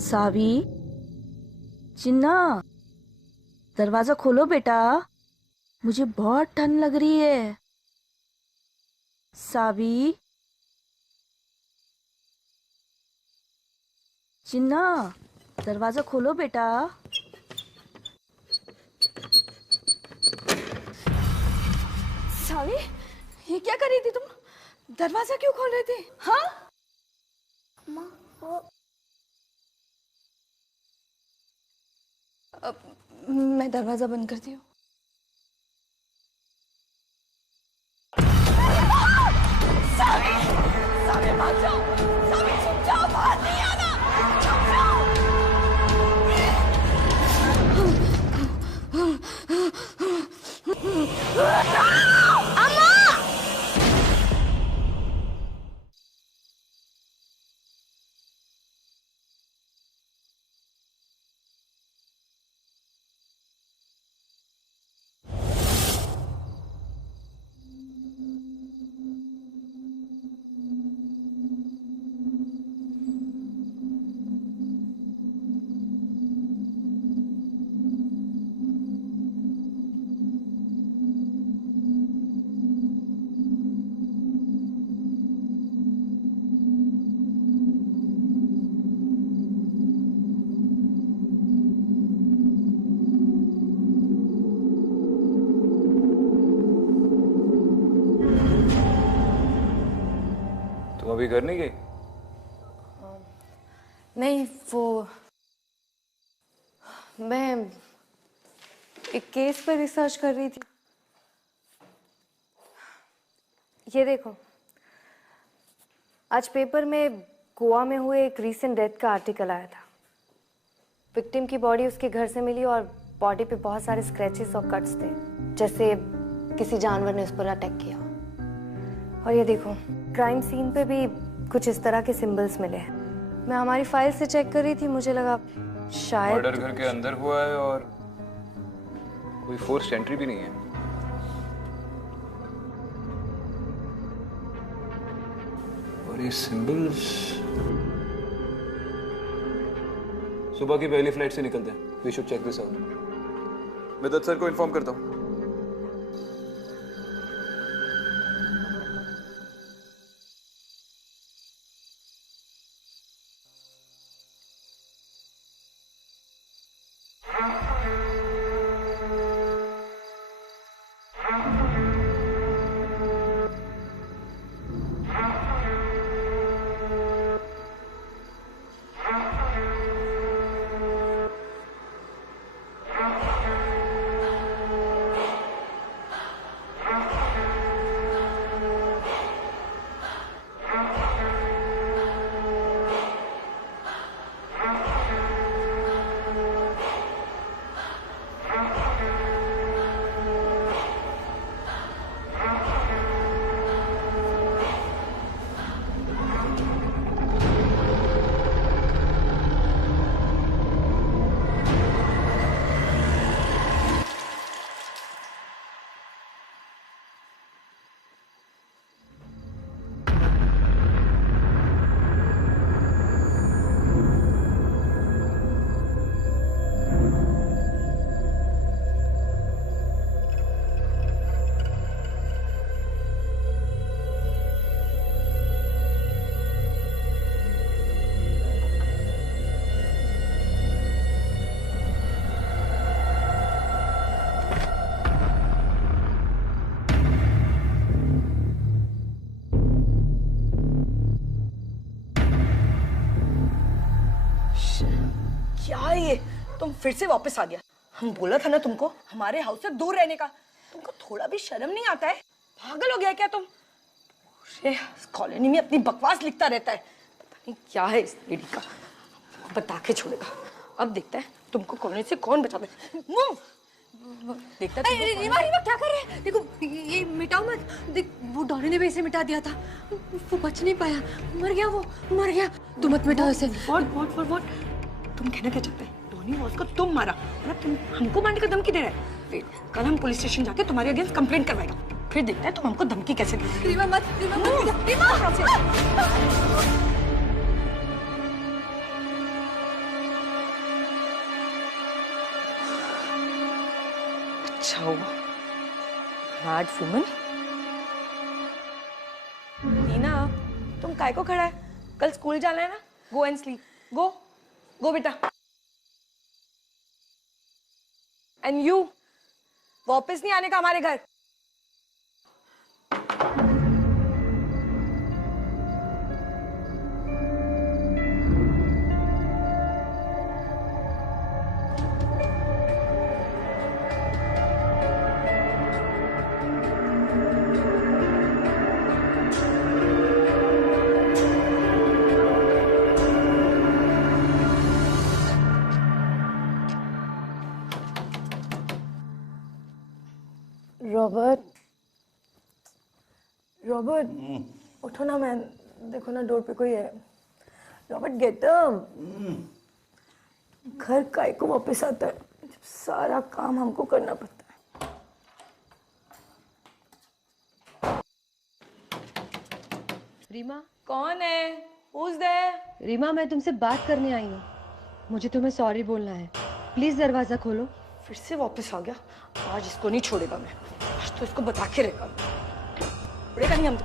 सावी, चिन्ना, दरवाजा खोलो बेटा, मुझे बहुत ठंड लग रही है। सावी, चिन्ना, दरवाजा खोलो बेटा। सावी, ये क्या कर रही थी तुम? दरवाजा क्यों खोल रही थी? हाँ? मैं दरवाजा बंद करती हूँ। सावी, सावी भाग जाओ, सावी छुप जाओ, बाहर नहीं आना, छुप जाओ। तुम अभी घर नहीं गई? नहीं, वो मैं एक केस पर रिसर्च कर रही थी। ये देखो, आज पेपर में गोवा में हुए एक रीसेंट डेथ का आर्टिकल आया था। विक्टिम की बॉडी उसके घर से मिली और बॉडी पे बहुत सारे स्क्रैचेस और कट्स थे, जैसे किसी जानवर ने उस पर अटैक किया। और ये देखो, क्राइम सीन पे भी कुछ इस तरह के सिंबल्स मिले हैं। मैं हमारी फाइल से चेक कर रही थी, मुझे लगा शायद मर्डर घर के अंदर हुआ है और कोई फोर्स एंट्री भी नहीं है। और ये सिंबल्स सुबह की पहली फ्लाइट से निकलते हैं। We should check this out. मैं दत्त सर को इन्फॉर्म करता हूँ। क्या ये, तुम फिर से वापस आ गया? हम बोला था ना तुमको हमारे हाउस से दूर रहने का। तुमको थोड़ा भी शर्म नहीं आता है? पागल हो गया क्या तुम? पूरे कॉलोनी में अपनी बकवास लिखता रहता है। पता नहीं क्या है इस लेडी का, बता के छोड़ेगा। अब देखता है तुमको कॉलोनी से कौन बचाता है। मुंह देखता है। रीमा, रीमा क्या कर रहे हैं? देखो, ये मिटाओ मत। देख, वो डॉली ने भी इसे मिटा दिया था, वो बच नहीं पाया, मर गया, वो मर गया। तुम मत मिटाओ इसे। व्हाट तुम कहना क्या चाहते हैं? धोनी बॉस को तुम मारा और तुम हमको मारने का धमकी दे रहे हैं। कल हम पुलिस स्टेशन जाके तुम्हारे अगेंस्ट कंप्लेंट करवाएगा, फिर देखते हैं तुम हमको धमकी कैसे देते हो। रीमा मत, रीमा मत, रीमा। अच्छा हुआ। Mad woman. टीना, तुम काय को खड़ा है? कल स्कूल जाना है ना? Go and sleep. गो गो बेटा। एंड यू वापस नहीं आने का हमारे घर। रॉबर्ट, रॉबर्ट, उठो ना मैन। देखो ना डोर पे कोई है। Robert get up. घर काय को वापस आता है जब सारा काम हमको करना पड़ता है। रीमा, कौन है? Who's there? रीमा मैं तुमसे बात करने आई हूँ। मुझे तुम्हें सॉरी बोलना है। प्लीज दरवाजा खोलो। फिर से वापस आ गया। आज इसको नहीं छोड़ेगा मैं। आज तो इसको बता के रहेगा। छोड़ेगा नहीं हम तो।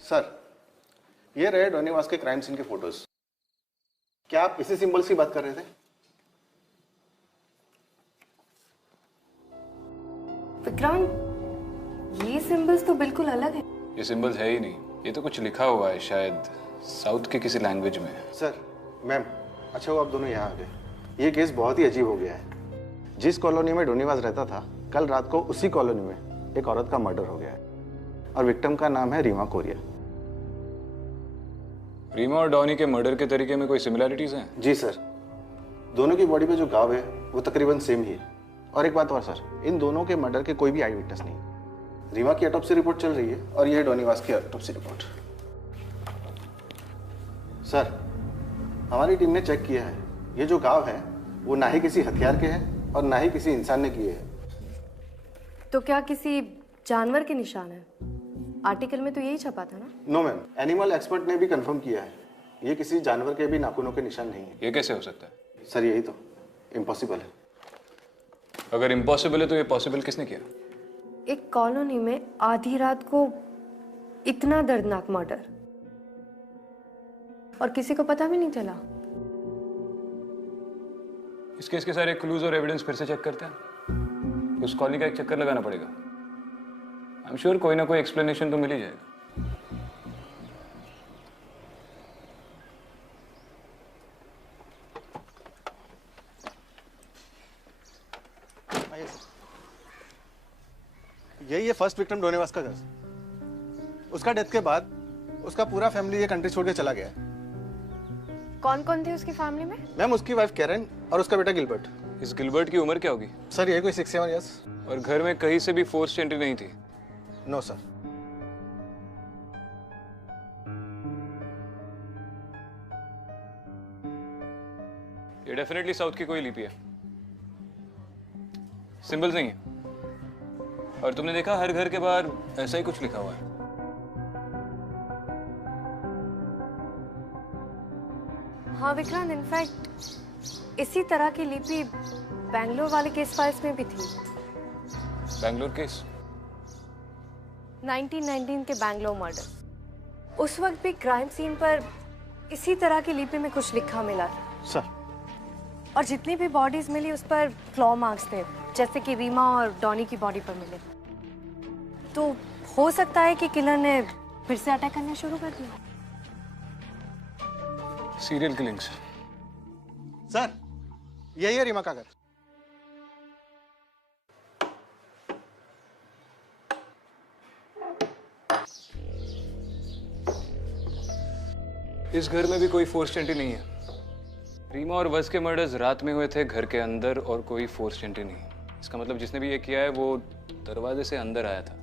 सर, ये रहे डोनीवास के क्राइम सीन के फोटोज। क्या आप इसी सिंबल्स की बात कर रहे थे? विक्रांत, ये सिंबल्स तो बिल्कुल अलग है। ये सिंबल्स है ही नहीं, ये तो कुछ लिखा हुआ है, शायद साउथ के किसी लैंग्वेज में। सर, मैम, अच्छा वो आप दोनों यहाँ आ गए। ये केस बहुत ही अजीब हो गया है। जिस कॉलोनी में डोनीवास रहता था, कल रात को उसी कॉलोनी में एक औरत का मर्डर हो गया है और विक्टिम का नाम है रीमा कोरिया। रीमा और डॉनी के मर्डर के तरीके में कोई सिमिलैरिटीज हैं? जी सर, दोनों की बॉडी पे जो घाव है वो तकरीबन सेम ही है। और एक बात और सर, इन दोनों के मर्डर के कोई भी आई विटनेस नहीं। रीमा की ऑटोप्सी रिपोर्ट चल रही है और ये है डोनीवास की ऑटोप्सी रिपोर्ट। सर, हमारी टीम ने चेक किया है, ये जो घाव है वो ना ही किसी हथियार के हैं और ना ही किसी इंसान ने किए हैं। तो क्या किसी जानवर के निशान है? आर्टिकल में तो यही छपा था ना? नो मैम, एनिमल एक्सपर्ट ने भी कंफर्म किया है, ये किसी जानवर के भी नाखूनों के निशान नहीं है। ये कैसे हो सकता है? सर, यही तो इम्पॉसिबल है। अगर इम्पॉसिबल है तो ये पॉसिबल किसने किया? एक कॉलोनी में आधी रात को इतना दर्दनाक मर्डर और किसी को पता भी नहीं चला। इस केस के सारे क्लूज और एविडेंस फिर से चेक करते हैं। उस कॉलोनी का एक चक्कर लगाना पड़ेगा। आई एम श्योर कोई ना कोई एक्सप्लेनेशन तो मिल ही जाएगा। यही है फर्स्ट विक्टिम डोनीवास का घर। उसका डेथ के बाद उसका पूरा फैमिली ये कंट्री छोड़ के चला गया है। कौन कौन थे उसकी फैमिली में? मैम, उसकी वाइफ कैरन और उसका बेटा गिलबर्ट। इस गिलबर्ट की उम्र क्या होगी? सर, ये कोई 6-7 इयर्स। और घर में कहीं से भी फोर्स एंट्री नहीं थी? No sir. ये डेफिनेटली साउथ की कोई लिपि है, सिंबल्स नहीं है। और तुमने देखा हर घर के बाहर ऐसा ही कुछ लिखा हुआ है। हाँ विक्रांत, इनफैक्ट इसी तरह की लिपि बैंगलोर वाले केस फाइल्स में भी थी। बैंगलोर केस? 1919 के बैंगलोर मर्डर। उस वक्त भी क्राइम सीन पर इसी तरह की लिपि में कुछ लिखा मिला था। सर, और जितनी भी बॉडीज मिली उस पर क्लॉ मार्क्स थे, जैसे कि रीमा और डॉनी की बॉडी पर मिले। तो हो सकता है कि किलर ने फिर से अटैक करना शुरू कर दिया। Serial killings. सर, यही है रीमा का घर। इस घर में भी कोई फोर्स एंट्री नहीं है। रीमा और वस के मर्डर्स रात में हुए थे घर के अंदर और कोई फोर्स एंट्री नहीं। इसका मतलब जिसने भी ये किया है वो दरवाजे से अंदर आया था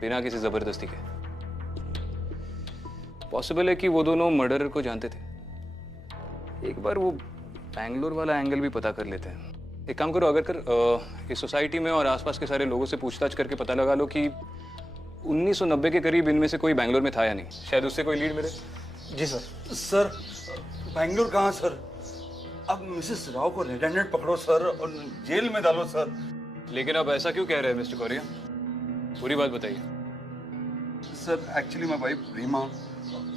बिना किसी जबरदस्ती के। पॉसिबल है कि वो दोनों मर्डरर को जानते थे। एक बार वो बैंगलोर वाला एंगल भी पता कर लेते हैं। एक काम करो, अगर इस सोसाइटी में और आसपास के सारे लोगों से पूछताछ करके पता लगा लो कि 1990 के करीब इनमें से कोई बैंगलोर में था या नहीं, शायद उससे कोई लीड मिले। जी सर। सर बैंगलोर कहाँ सर? अब मिसेस राव को रेड हैंडेड पकड़ो सर और जेल में डालो सर। लेकिन अब ऐसा क्यों कह रहे हैं मिस्टर कोरिया? पूरी बात बताइए। Sir actually my wife Reema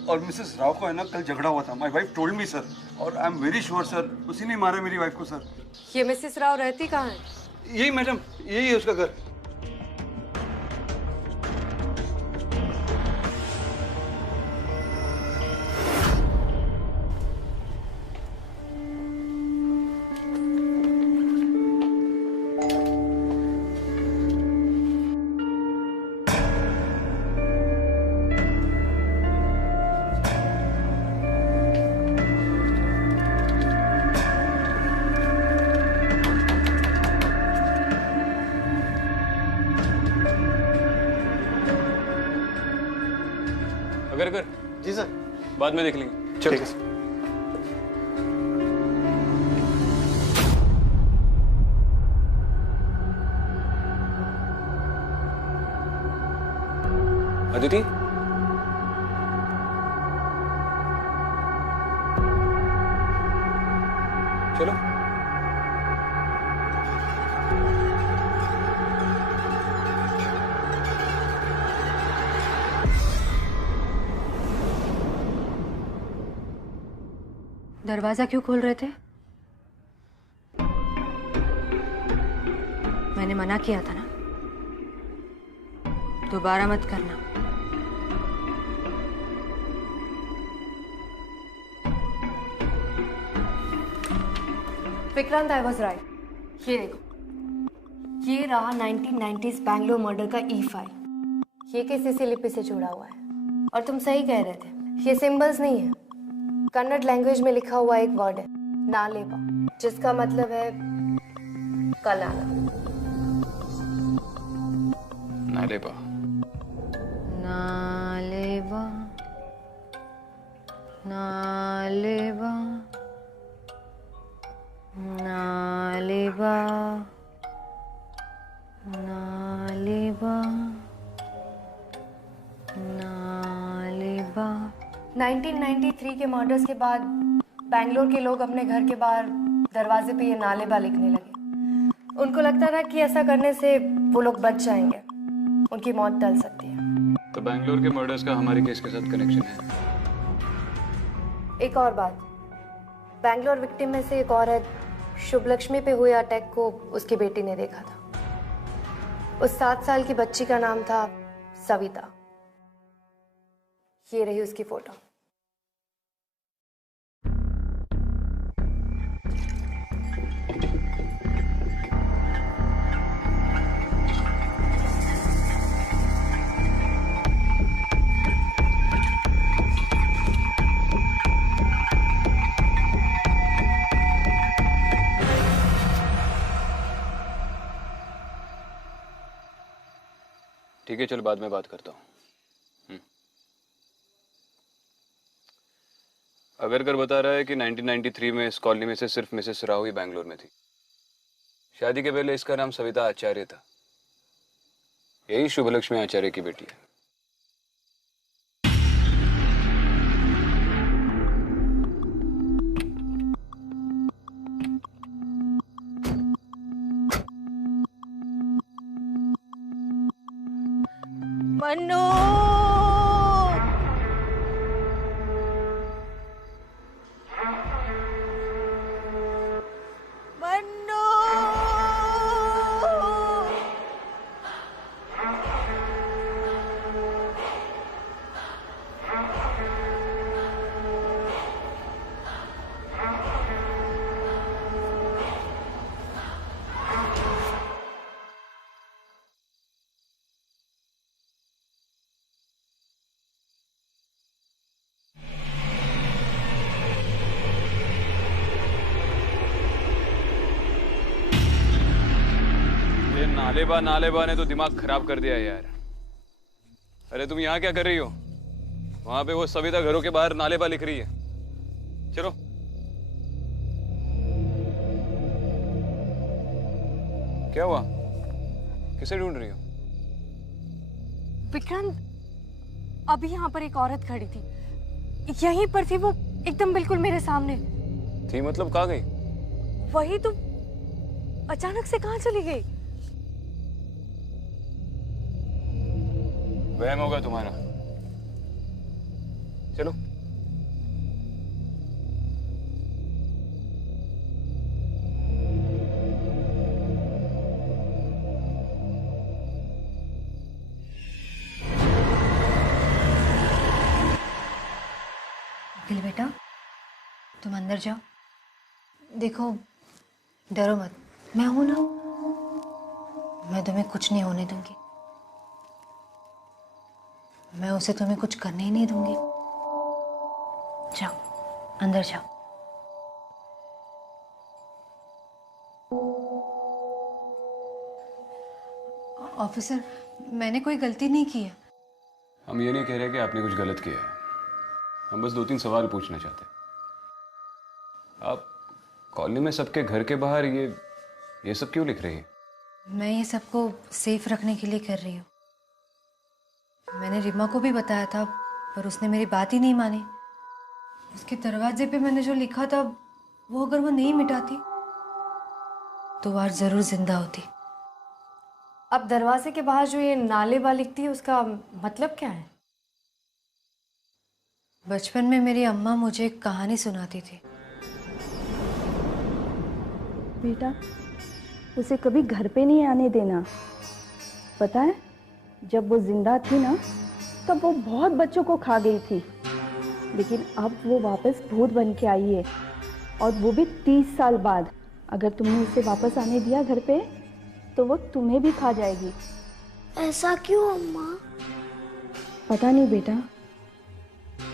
और मिसेस राव को है ना कल झगड़ा हुआ था। My wife told me sir, और I am very sure sir उसी ने मारा मेरी वाइफ को सर। ये मिसेस राव रहती कहाँ है? यही मैडम, यही है उसका घर। अगर जी सर। बाद में देख लेंगे। ठीक है सर। अदिति, चलो। दरवाजा क्यों खोल रहे थे? मैंने मना किया था ना, दोबारा मत करना। Vikrant, I was right. ये देखो, ये रहा 1990s बैंगलोर मर्डर का ई फाइल। ये किसी से लिपि से जुड़ा हुआ है। और तुम सही कह रहे थे, ये सिंबल्स नहीं है, कन्नड़ लैंग्वेज में लिखा हुआ एक वर्ड है, नालेबा, जिसका मतलब है कल आना। नालेबा। नालेबा, नालेबा, नालेबा, नालेबा, नालेबा। 1993 के मर्डर्स के बाद बैंगलोर के लोग अपने घर के बाहर दरवाजे पे ये नालेबा लिखने लगे। उनको लगता था कि ऐसा करने से वो लोग बच जाएंगे, उनकी मौत टल सकती है। तो बैंगलोर के मर्डर्स का हमारे केस के साथ कनेक्शन है। एक और बात, बैंगलोर विक्टिम में से एक औरत शुभ लक्ष्मी पे हुए अटैक को उसकी बेटी ने देखा था। उस 7 साल की बच्ची का नाम था सविता। ये रही उसकी फोटो। ठीक है, चल बाद में बात करता हूँ। अगर बता रहा है कि 1993 में इस कॉलोनी में से सिर्फ मिसेस राव ही बैंगलोर में थी। शादी के पहले इसका नाम सविता आचार्य था। यही शुभ लक्ष्मी आचार्य की बेटी है। मन्नू, मन्नू, नालेबा नालेबा ने तो दिमाग खराब कर दिया यार। अरे तुम यहाँ क्या कर रही हो? वहां पे वो सविता घरों के बाहर नालेबा लिख रही है। चलो। क्या हुआ? किसे ढूंढ रही हो? विक्रांत, अभी यहाँ पर एक औरत खड़ी थी, यहीं पर थी वो, एकदम बिल्कुल मेरे सामने थी मतलब कहाँ गई? वही तो, अचानक से कहाँ चली गई? वहम होगा तुम्हारा। चलो। अखिल बेटा, तुम अंदर जाओ। देखो, डरो मत, मैं हूं ना, मैं तुम्हें कुछ नहीं होने दूंगी। मैं उसे तुम्हें कुछ करने ही नहीं दूंगी। जाओ, अंदर जाओ। ऑफिसर, मैंने कोई गलती नहीं की है। हम ये नहीं कह रहे कि आपने कुछ गलत किया है, हम बस 2-3 सवाल पूछना चाहते हैं। आप कॉलोनी में सबके घर के बाहर ये सब क्यों लिख रही है? मैं ये सबको सेफ रखने के लिए कर रही हूँ। मैंने रीमा को भी बताया था, पर उसने मेरी बात ही नहीं मानी। उसके दरवाजे पे मैंने जो लिखा था, वो अगर वो नहीं मिटाती तो आज जरूर जिंदा होती। अब दरवाजे के बाहर जो ये नालेबा लिखती है, उसका मतलब क्या है? बचपन में मेरी अम्मा मुझे एक कहानी सुनाती थी। बेटा, उसे कभी घर पे नहीं आने देना। पता है, जब वो जिंदा थी ना, तब वो बहुत बच्चों को खा गई थी, लेकिन अब वो वापस भूत बन के आई है, और वो भी 30 साल बाद। अगर तुमने उसे वापस आने दिया घर पे, तो वो तुम्हें भी खा जाएगी। ऐसा क्यों अम्मा? पता नहीं बेटा,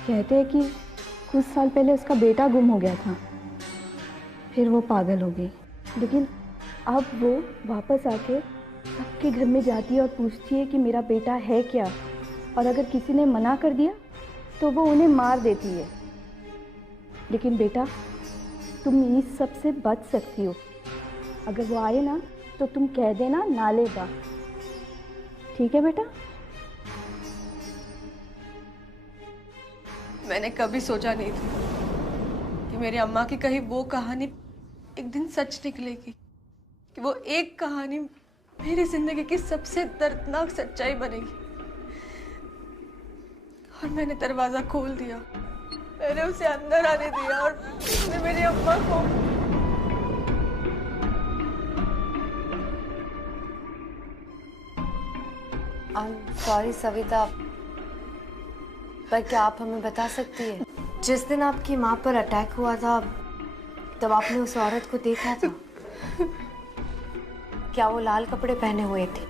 कहते हैं कि कुछ साल पहले उसका बेटा गुम हो गया था, फिर वो पागल हो गई, लेकिन अब वो वापस आके सबके घर में जाती है और पूछती है कि मेरा बेटा है क्या, और अगर किसी ने मना कर दिया तो वो उन्हें मार देती है। लेकिन बेटा, तुम इस सब से बच सकती हो। अगर वो आए ना, तो तुम कह देना नालेबा। ठीक है बेटा? मैंने कभी सोचा नहीं था कि मेरी अम्मा की कही वो कहानी एक दिन सच निकलेगी, कि वो एक कहानी मेरी जिंदगी की सबसे दर्दनाक सच्चाई बनेगी। और मैंने दरवाजा खोल दिया, मैंने उसे अंदर आने दिया, और उसने मेरी अम्मा को। सॉरी सविता, पर क्या आप हमें बता सकती है, जिस दिन आपकी माँ पर अटैक हुआ था, तब आपने उस औरत को देखा था? क्या वो लाल कपड़े पहने हुए थे?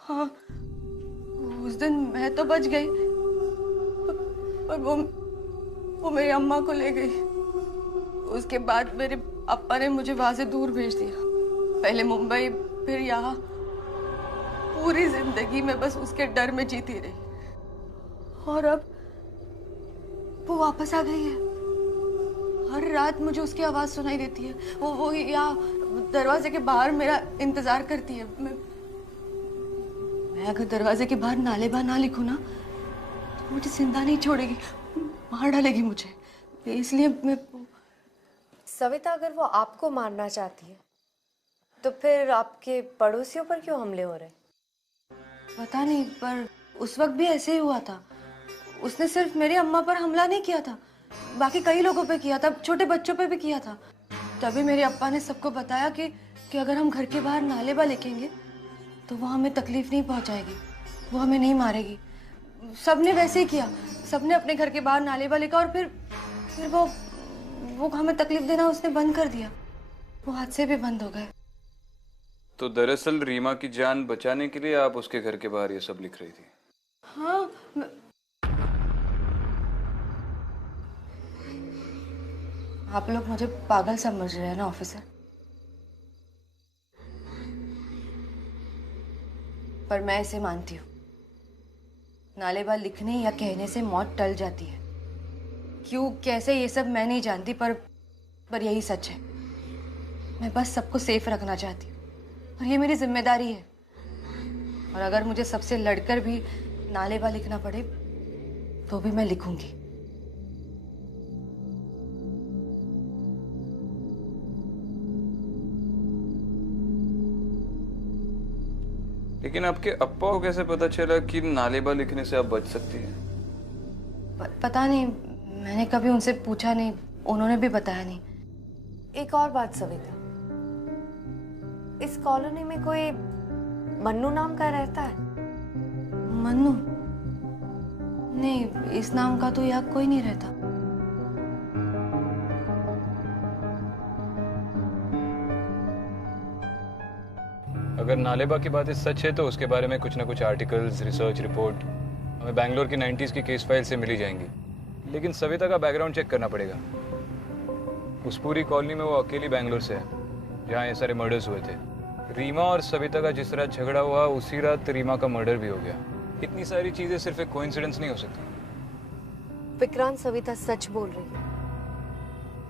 हाँ, उस दिन मैं तो बच गई, पर वो मेरी अम्मा को ले गई। उसके बाद मेरे अप्पा ने मुझे वहां से दूर भेज दिया, पहले मुंबई, फिर यहाँ। पूरी जिंदगी में बस उसके डर में जीती रही, और अब वो वापस आ गई है। हर रात मुझे उसकी आवाज सुनाई देती है। वो यहाँ दरवाजे के बाहर मेरा इंतजार करती है। मैं अगर दरवाजे के बाहर नालेबा ना लिखूं ना, तो मुझे जिंदा नहीं छोड़ेगी, मार डालेगी मुझे। इसलिए मैं। सविता, अगर वो आपको मारना चाहती है, तो फिर आपके पड़ोसियों पर क्यों हमले हो रहे? पता नहीं, पर उस वक्त भी ऐसे ही हुआ था। उसने सिर्फ मेरी अम्मा पर हमला नहीं किया था, बाकी कई लोगों पे किया था, छोटे बच्चों पे भी किया था। तभी मेरे अप्पा ने सबको बताया कि अगर हम घर के बाहर नालेबा लिखेंगे तो वो हमें तकलीफ नहीं पहुंचाएगी, वो हमें नहीं मारेगी। सबने वैसे ही किया, सबने अपने घर के बाहर नालेबा लिखा, और फिर वो हमें तकलीफ देना उसने बंद कर दिया। वो हादसे भी बंद हो गए। तो दरअसल रीमा की जान बचाने के लिए आप उसके घर के बाहर ये सब लिख रही थी? हाँ, आप लोग मुझे पागल समझ रहे हैं ना ऑफिसर, पर मैं इसे मानती हूँ। नालेबा लिखने या कहने से मौत टल जाती है। क्यों, कैसे, ये सब मैं नहीं जानती, पर पर यही सच है। मैं बस सबको सेफ रखना चाहती हूँ और ये मेरी जिम्मेदारी है। और अगर मुझे सबसे लड़कर भी नालेबा लिखना पड़े तो भी मैं लिखूंगी। लेकिन आपके अप्पा को कैसे पता चला कि नालेबा लिखने से आप बच सकती हैं? पता नहीं, मैंने कभी उनसे पूछा नहीं, उन्होंने भी बताया नहीं। एक और बात सविता, इस कॉलोनी में कोई मन्नू नाम का रहता है? मन्नू? नहीं, इस नाम का तो यहाँ कोई नहीं रहता। अगर नालेबा की बात सच है तो उसके बारे में कुछ ना कुछ आर्टिकल्स, रिसर्च रिपोर्ट हमें बैंगलोर की 90s की केस फाइल से मिली जाएंगी। लेकिन सविता का बैकग्राउंड चेक करना पड़ेगा। उस पूरी कॉलोनी में वो अकेली बैंगलोर से है जहाँ ये सारे मर्डर्स हुए थे। रीमा और सविता का जिस रात झगड़ा हुआ उसी रात रीमा का मर्डर भी हो गया। इतनी सारी चीजें सिर्फ एक कोइंसिडेंस नहीं हो सकती। विक्रांत, सविता सच बोल रही है।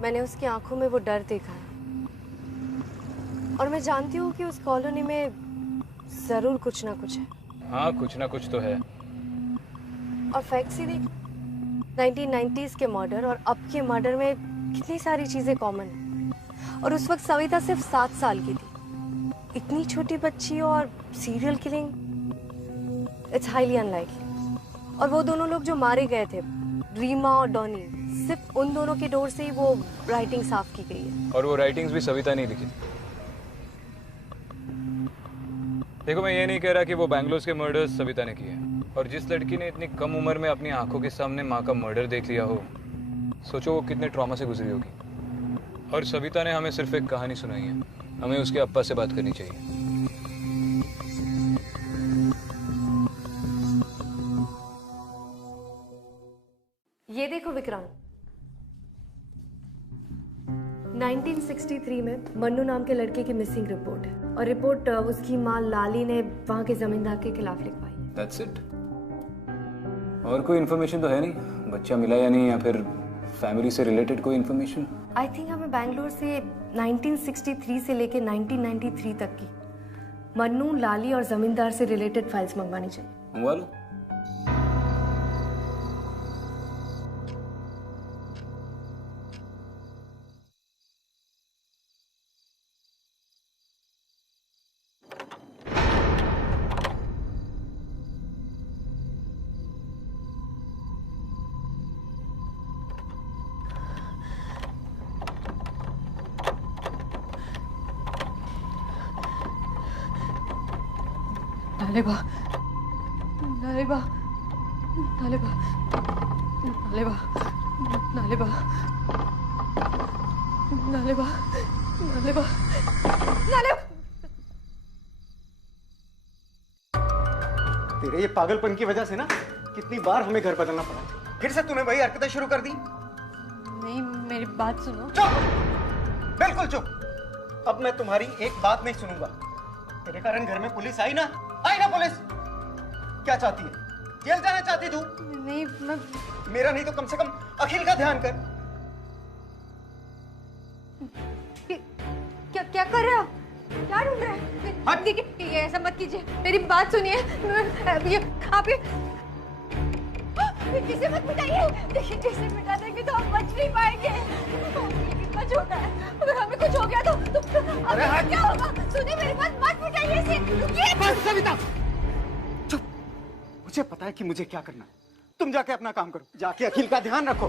मैंने उसकी आंखों में वो डर देखा है और मैं जानती हूँ कि उस कॉलोनी में जरूर कुछ ना कुछ है। हाँ, कुछ ना कुछ तो है। और फैक्ट्स ही देख, 1990s के मर्डर और अब के मर्डर में कितनी सारी चीजें कॉमन है। और उस वक्त सविता सिर्फ 7 साल की थी। इतनी छोटी बच्ची और serial killing, it's highly unlikely. और वो दोनों लोग जो मारे गए थे, रीमा और डॉनी, सिर्फ उन दोनों के डोर से ही वो राइटिंग साफ की गई है। और वो राइटिंग्स भी सविता ने लिखी थी। देखो, मैं ये नहीं कह रहा कि वो बैंगलोर के मर्डर्स सविता ने किए हैं। और जिस लड़की ने इतनी कम उम्र में अपनी आंखों के सामने माँ का मर्डर देख लिया हो, सोचो वो कितने ट्रॉमा से गुजरी होगी। और सविता ने हमें सिर्फ एक कहानी सुनाई है। हमें उसके अप्पा से बात करनी चाहिए। ये देखो विक्रांत, 1963 में मन्नू नाम के लड़के की मिसिंग रिपोर्ट है और रिपोर्ट उसकी माँ लाली ने वहां के जमींदार के खिलाफ लिखवाई है। That's it? और कोई इन्फॉर्मेशन तो है नहीं? बच्चा मिला या नहीं, या फिर फैमिली से रिलेटेड कोई इन्फॉर्मेशन? आई थिंक हमें बैंगलोर से 1963 से लेके 1993 तक की मन्नू, लाली और जमींदार से रिलेटेड फाइल्स मंगवानी चाहिए। मंगवा लो। नालेबा, नालेबा, नालेबा, नालेबा, नालेबा, नालेबा, नालेबा, नालेबा। तेरे ये पागलपन की वजह से ना कितनी बार हमें घर बदलना पड़ा। फिर से तूने वही हरकतें शुरू कर दी। नहीं, मेरी बात सुनो। चुप, बिल्कुल चुप। अब मैं तुम्हारी एक बात नहीं सुनूंगा। तेरे कारण घर में पुलिस आई ना पुलिस। क्या चाहती है? जेल जाना चाहती तू? नहीं, मैं मेरा नहीं तो कम से कम अखिल का ध्यान कर। क्या क्या कर रहे हो? क्या ढूंढ रहे हैं? देखिए, ये ऐसा मत कीजिए, मेरी बात सुनिए। ये आप इसे मत मिटाइए। देखिए, इसे मिटा देंगे तो हम बच नहीं पाएंगे। कितना छोटा है, अगर हमें कुछ हो गया तो अरे क्या होगा? सुनिए मेरी बात, मत मिटाइए इसे। रुकिए। बस सविता, चुप। मुझे पता है कि मुझे क्या करना है। तुम जाके अपना काम करो। जाके अखिल का ध्यान रखो।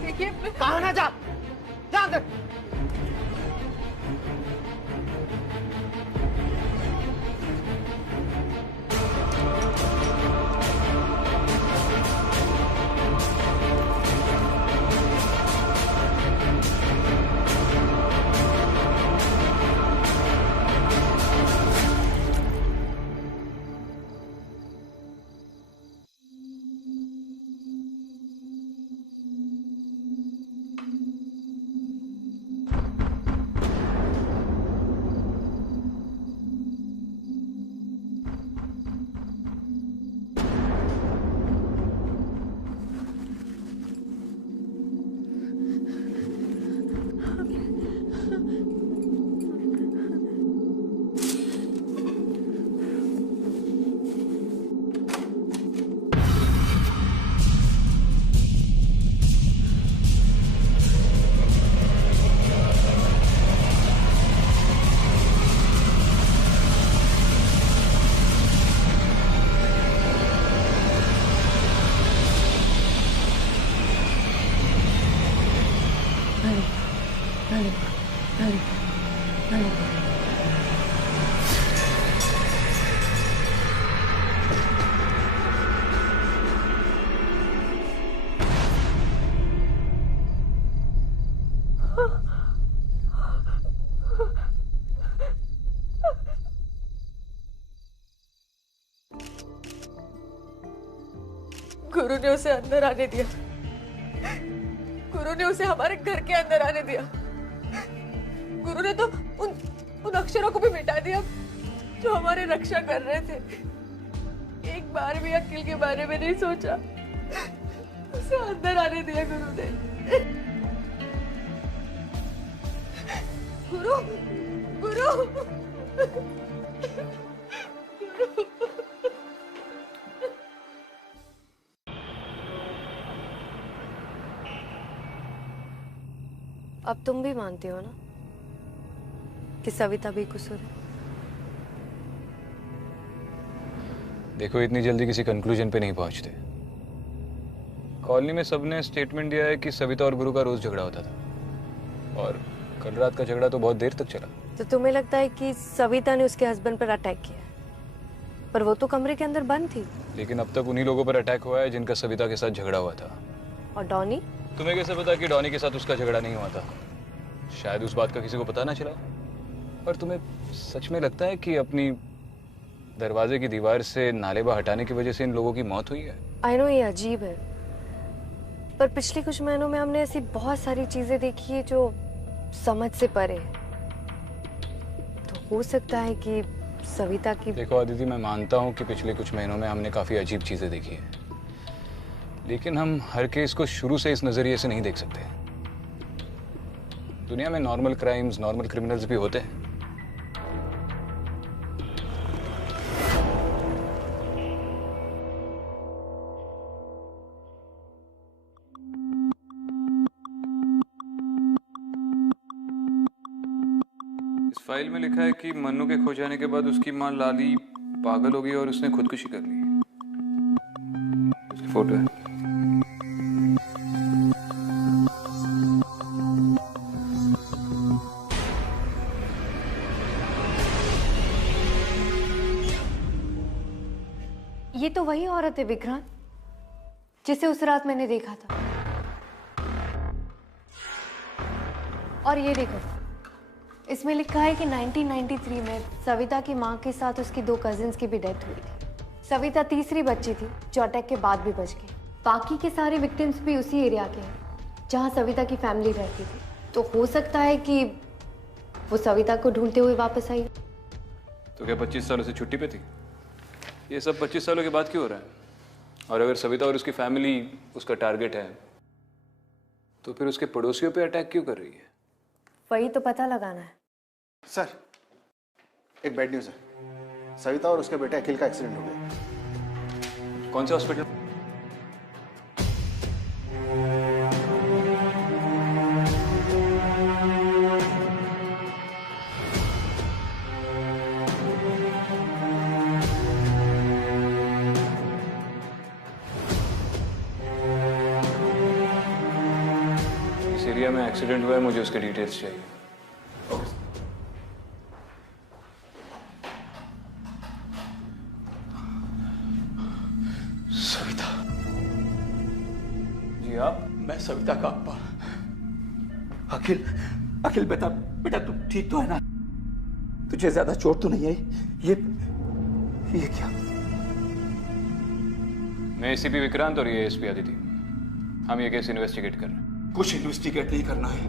देखिए, कहा ना जा अंदर। गुरु ने उसे अंदर आने दिया। गुरु ने उसे हमारे घर के अंदर आने दिया। गुरु ने तो उन अक्षरों को भी मिटा दिया जो हमारी रक्षा कर रहे थे। एक बार भी अखिल के बारे में नहीं सोचा। उसे अंदर आने दिया गुरु ने। गुरु गुरु अब तुम भी मानती हो ना कि सविता बेकसूर है? देखो, इतनी जल्दी किसी कंक्लूजन पे नहीं पहुंचते। कॉलोनी में सबने स्टेटमेंट दिया है कि सविता और गुरु का रोज झगड़ा होता था और कल रात का झगड़ा तो बहुत देर तक चला। तो तुम्हें लगता है कि सविता ने उसके हस्बैंड पर अटैक किया? पर वो तो कमरे के अंदर बंद थी। लेकिन अब तक उन्हीं लोगों पर अटैक हुआ है जिनका सविता के साथ झगड़ा हुआ था। और डॉनी? तुम्हें कैसे पता कि डॉनी के साथ उसका झगड़ा नहीं हुआ था? शायद उस बात का किसी को पता ना चला। और तुम्हें सच में लगता है कि अपनी दरवाजे की दीवार से नालेबा हटाने की वजह से इन लोगों की मौत हुई है? आई नो ये अजीब है, पर पिछले कुछ महीनों में हमने ऐसी बहुत सारी चीजें देखी है जो समझ से परे है। तो हो सकता है कि सविता की... देखो अदिति, मैं मानता हूँ कि पिछले कुछ महीनों में हमने काफी अजीब चीजें देखी है, लेकिन हम हर केस को शुरू से इस नजरिए से नहीं देख सकते। दुनिया में नॉर्मल क्राइम्स, नॉर्मल क्रिमिनल्स भी होते हैं। इस फाइल में लिखा है कि मन्नू के खो जाने के बाद उसकी मां लाली पागल हो गई और उसने खुदकुशी कर ली। उसकी फोटो है। ये तो वही औरत है विक्रांत जिसे उस रात मैंने देखा था। और ये देखो, इसमें लिखा है कि 1993 में सविता की मां के साथ उसकी 2 कजिन्स की भी डेथ हुई थी। सविता तीसरी बच्ची थी जो अटैक के बाद भी बच गई। बाकी के सारे विक्टिम्स भी उसी एरिया के हैं जहां सविता की फैमिली रहती थी। तो हो सकता है कि वो सविता को ढूंढते हुए वापस आई। तो क्या 25 सालों से छुट्टी पे थी? ये सब 25 सालों के बाद क्यों हो रहा है? और अगर सविता और उसकी फैमिली उसका टारगेट है तो फिर उसके पड़ोसियों पे अटैक क्यों कर रही है? वही तो पता लगाना है। सर, एक बैड न्यूज़ है। सविता और उसके बेटे अखिल का एक्सीडेंट हो गया। कौन से हॉस्पिटल? इस एरिया में एक्सीडेंट हुआ है, मुझे उसके डिटेल्स चाहिए। सविता। जी आप? मैं सविता का अब्बा। अखिल बेटा तुम ठीक तो है ना? तुझे ज्यादा चोट तो नहीं आई? ये क्या? मैं एसीपी विक्रांत और ये एसपी अदिति। हम ये केस इन्वेस्टिगेट कर रहे हैं। कुछ इन्वेस्टिगेट नहीं करना है,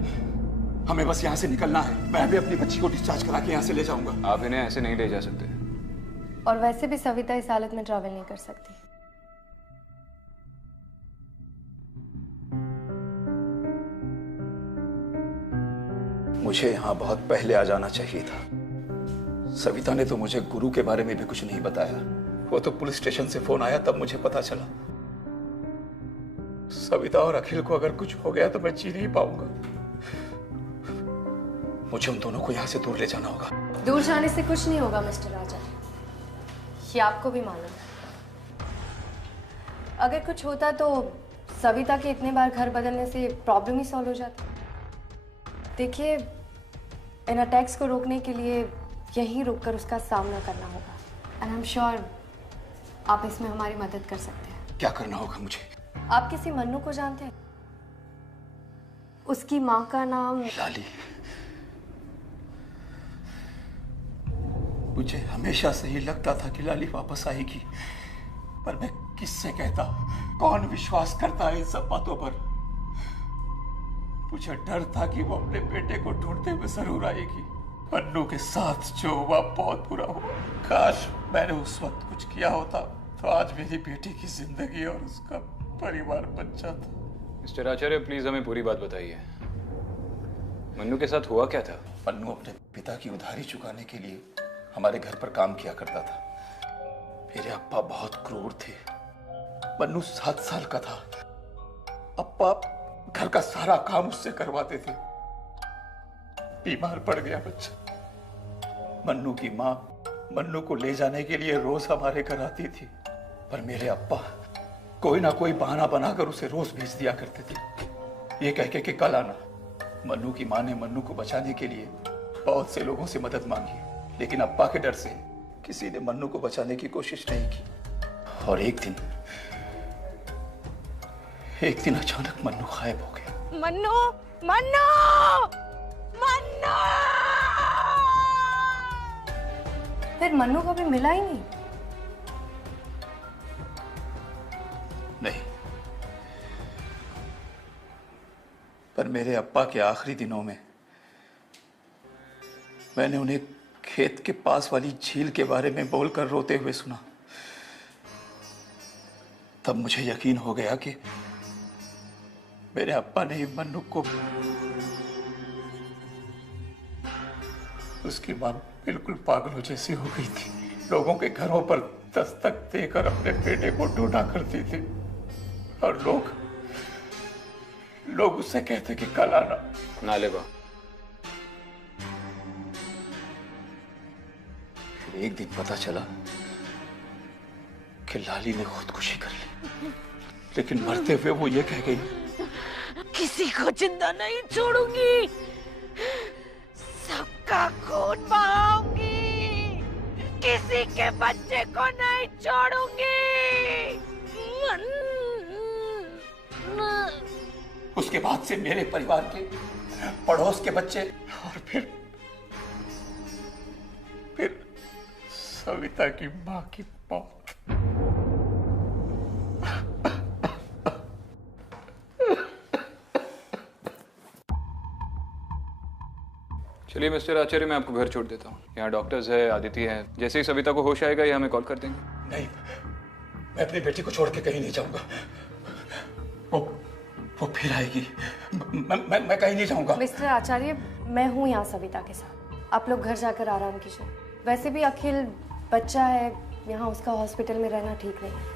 हमें बस यहाँ से निकलना है। मैं भी अपनी बच्ची को डिस्चार्ज करा के यहाँ से ले जाऊंगा। आप इन्हें ऐसे नहीं ले जा सकते। और वैसे भी सविता इस हालत में ट्रैवल नहीं कर सकती। मुझे यहाँ बहुत पहले आ जाना चाहिए था। सविता ने तो मुझे गुरु के बारे में भी कुछ नहीं बताया। वो तो पुलिस स्टेशन से फोन आया तब मुझे पता चला। सविता और अखिल को अगर कुछ हो गया तो मैं जी नहीं पाऊंगा। मुझे उन दोनों को यहाँ से दूर ले जाना होगा। दूर जाने से कुछ नहीं होगा मिस्टर राजा, ये आपको भी मालूम है। अगर कुछ होता तो सविता के इतने बार घर बदलने से प्रॉब्लम ही सॉल्व हो जाता। देखिए, इन अटैक्स को रोकने के लिए यहीं रुककर उसका सामना करना होगा। एंड आई एम श्योर आप इसमें हमारी मदद कर सकते हैं। क्या करना होगा मुझे? आप किसी मन्नू को जानते हैं? उसकी माँ का नाम लाली। मुझे हमेशा से ही लगता था कि लाली वापस आएगी, पर मैं किससे कहता? कौन विश्वास करता है इन सब बातों पर? मुझे डर था कि वो अपने बेटे को ढूंढते हुए जरूर आएगी। मन्नू के साथ जो हुआ बहुत बुरा हुआ। काश मैंने उस वक्त कुछ किया होता तो आज मेरी बेटी की जिंदगी और उसका परिवार बच जाता। मिस्टर आचार्य, प्लीज हमें पूरी बात बताइए। मन्नू के साथ हुआ क्या था? मन्नू अपने पिता की उधारी चुकाने के लिए हमारे घर पर काम किया करता था। मेरे अप्पा बहुत क्रूर थे। मन्नू 7 साल का था। अप्पा घर का सारा काम उससे करवाते थे। बीमार पड़ गया बच्चा। मन्नू की माँ मन्नू को ले जाने के लिए रोज हमारे घर आती थी, पर मेरे अप्पा कोई ना कोई बहाना बनाकर उसे रोज भेज दिया करते थे, ये कह के कि कल आना। मन्नू की माँ ने मन्नू को बचाने के लिए बहुत से लोगों से मदद मांगी, लेकिन अप्पा के डर से किसी ने मन्नू को बचाने की कोशिश नहीं की। और एक दिन अचानक मन्नू गायब हो गया। मन्नू, मन्नू, मन्नू! फिर मन्नू कभी मिला ही नहीं? नहीं, पर मेरे अप्पा के आखिरी दिनों में मैंने उन्हें खेत के पास वाली झील के बारे में बोलकर रोते हुए सुना। तब मुझे यकीन हो गया कि मेरे अप्पा ने ही मन्नू को, उसकी मां बिल्कुल पागलों जैसी हो गई थी। लोगों के घरों पर दस्तक देकर अपने बेटे को ढूंढा करती थी, और लोग उससे कहते कि कल आना। नालेबा। फिर एक दिन पता चला कि लाली ने खुदकुशी कर ली, लेकिन मरते हुए वो ये कह गई, किसी को जिंदा नहीं छोड़ूंगी, सबका खून बहाऊंगी, किसी के बच्चे को नहीं छोड़ूंगी। उसके बाद से मेरे परिवार के, पड़ोस के बच्चे, और फिर सविता की मां की मौत। चलिए मिस्टर आचार्य, मैं आपको घर छोड़ देता हूँ। यहाँ डॉक्टर्स है, आदिति है। जैसे ही सविता को होश आएगा, ये हमें कॉल कर देंगे। नहीं, मैं अपनी बेटी को छोड़ के कहीं नहीं जाऊंगा। वो फिर आएगी। मैं कहीं नहीं जाऊंगा। मिस्टर आचार्य, मैं हूँ यहाँ सविता के साथ। आप लोग घर जाकर आराम कीजिए। वैसे भी अखिल बच्चा है, यहाँ उसका हॉस्पिटल में रहना ठीक नहीं है।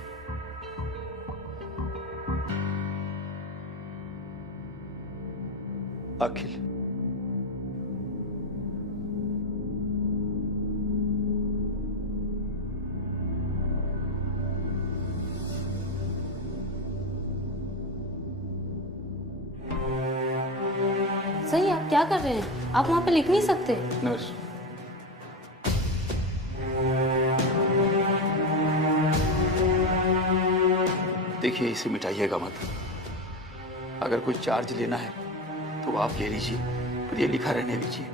अखिल, सही, आप क्या कर रहे हैं? आप वहां पे लिख नहीं सकते? नर्स, देखिए, इसे मिटाइएगा मत। अगर कोई चार्ज लेना है तो आप ले लीजिए, पर ये लिखा रहने दीजिए।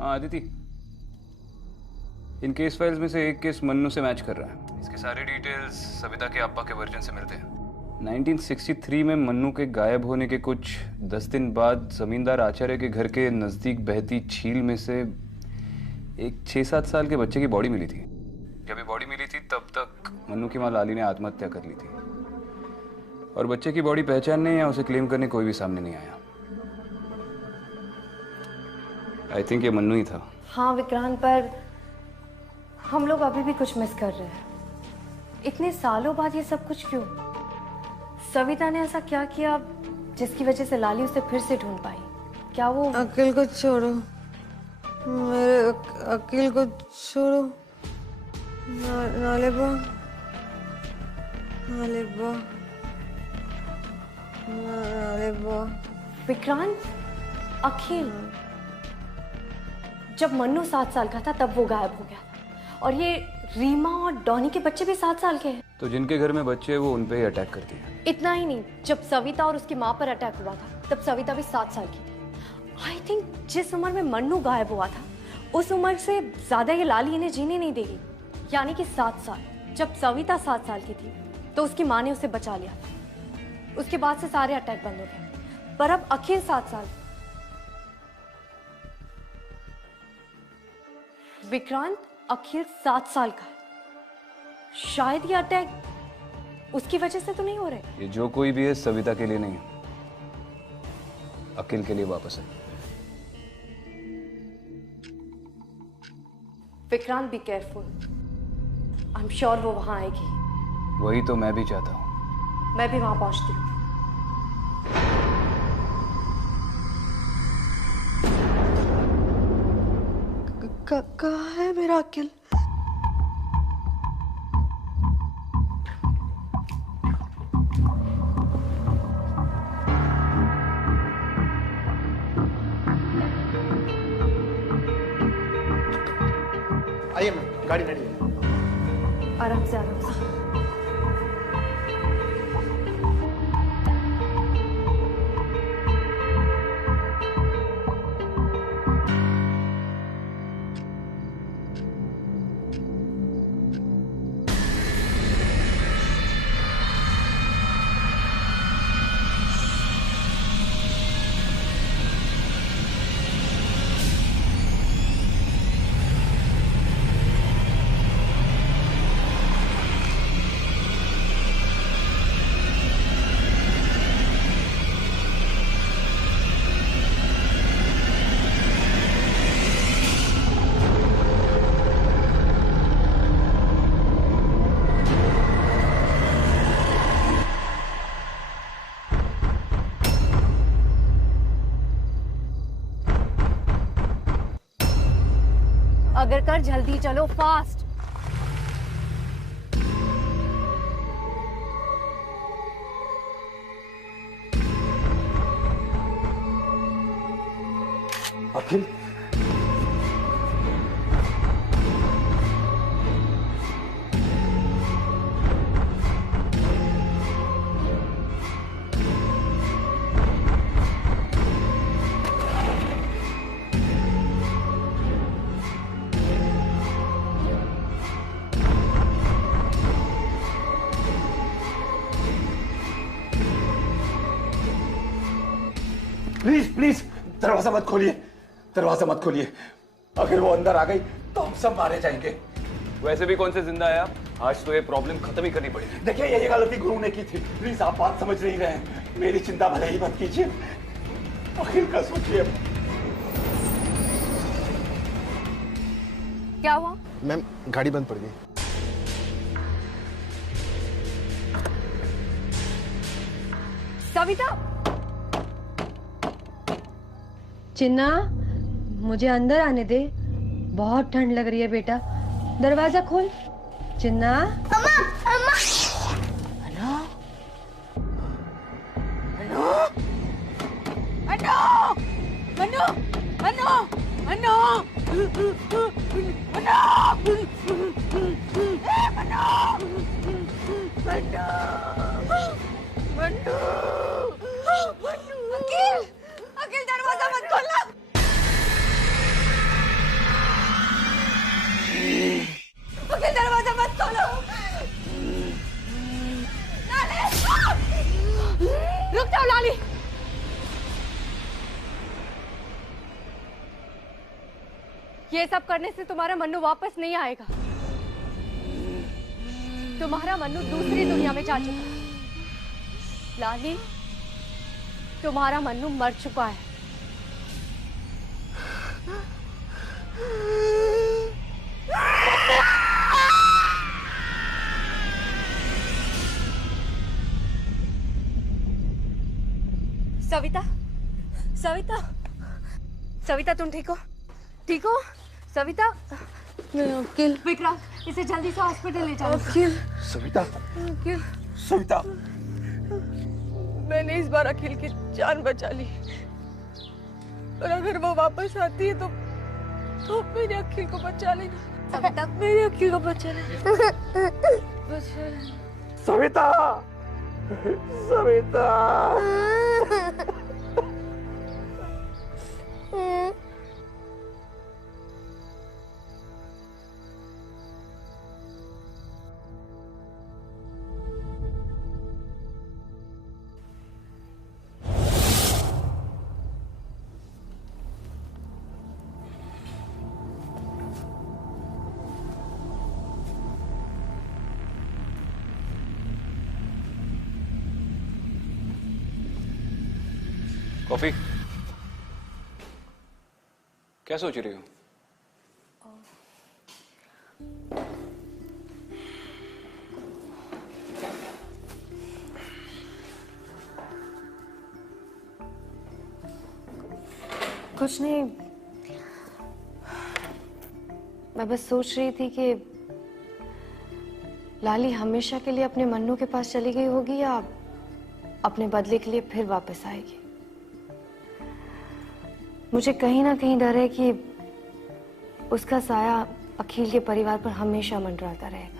हाँ आदिति, इन केस फाइल्स में से एक केस मन्नू से मैच कर रहा है। इसके सारे डिटेल्स सविता के अप्पा के वर्जन से मिलते हैं। 1963 में मन्नू के गायब होने के कुछ 10 दिन बाद जमींदार आचार्य के घर के नज़दीक बहती झील में से एक 6-7 साल के बच्चे की बॉडी मिली थी। जब ये बॉडी मिली थी तब तक मन्नू की माँ लाली ने आत्महत्या कर ली थी, और बच्चे की बॉडी पहचानने या उसे क्लेम करने कोई भी सामने नहीं आया। आई थिंक ये मन्नू ही था। हाँ विक्रांत, पर हम लोग अभी भी कुछ मिस कर रहे हैं। इतने सालों बाद ये सब कुछ क्यों? सविता ने ऐसा क्या किया जिसकी वजह से लाली उसे फिर से ढूंढ पाई? क्या वो अकील को छोड़ो, मेरे अकील को छोड़ो। नालेबा, नालेबा, नालेबा। विक्रांत, अखिल, जब मन्नू 7 साल का था तब वो गायब हो गया था, और ये रीमा और डॉनी के बच्चे भी 7 साल के हैं। तो जिनके घर में बच्चे हैं वो उन पे ही अटैक करती है। इतना ही नहीं, जब सविता और उसकी माँ पर अटैक हुआ था तब सविता भी 7 साल की थी। आई थिंक जिस उम्र में मन्नू गायब हुआ था उस उम्र से ज्यादा ये लाली इन्हें जीने नहीं देगी, यानी कि 7 साल। जब सविता 7 साल की थी तो उसकी माँ ने उसे बचा लिया, उसके बाद से सारे अटैक बंद हो गए। पर अब अखिल 7 साल। विक्रांत, अखिल 7 साल का है, शायद ये अटैक उसकी वजह से तो नहीं हो रहे। ये जो कोई भी है सविता के लिए नहीं, अखिल के लिए वापस है। Vikrant, be careful. I am sure वो वहां आएगी। वही तो मैं भी चाहता हूँ। मैं भी वहां पहुंचती हूँ। कहाँ है मेरा अकिल? आइए मैम, गाड़ी रेडी है। आराम से, आराम से। अगर कर जल्दी चलो, फास्ट। अखिल, प्लीज प्लीज दरवाजा मत खोलिए, दरवाजा मत खोलिए। अगर वो अंदर आ गई तो हम सब मारे जाएंगे। वैसे भी कौन से जिंदा है आप? आज तो ये प्रॉब्लम खत्म ही करनी पड़ेगी। देखिए ये गलती गुरु ने की थी, प्लीज आप बात समझ नहीं रहे हैं। मेरी चिंता भले ही मत कीजिए, अखिल का सोचिए। क्या हुआ? मैम गाड़ी बंद पड़ गई। सविता, चिन्ना, मुझे अंदर आने दे, बहुत ठंड लग रही है बेटा। दरवाजा खोल। चिन्ना। अम्मा, अम्मा। अनु, अनु, अनु, अनु, अनु, अखिल, अखिल दरवाजा मत खोलना। अखिल दरवाजा मत खोलो। लाली, रुक जाओ लाली। ये सब करने से तुम्हारा मन्नू वापस नहीं आएगा। तुम्हारा मन्नू दूसरी दुनिया में जा चुका है। लाली, तुम्हारा मन्नू मर चुका है। सविता, सविता, सविता तुम ठीक हो? ठीक हो सविता? अंकिल, विक्रम, इसे जल्दी से हॉस्पिटल ले जाओ। अंकिल, सविता, अंकिल, सविता, मैंने इस बार अखिल की जान बचा ली, और अगर वो वापस आती है तो मेरे अखिल को बचा लेना। सविता, मेरे अखिल को बचा लेना। सविता, सविता। कॉफी? क्या सोच रही हो? कुछ नहीं, मैं बस सोच रही थी कि लाली हमेशा के लिए अपने मन्नू के पास चली गई होगी या अपने बदले के लिए फिर वापस आएगी। मुझे कहीं ना कहीं डर है कि उसका साया अखिल के परिवार पर हमेशा मंडराता रहेगा।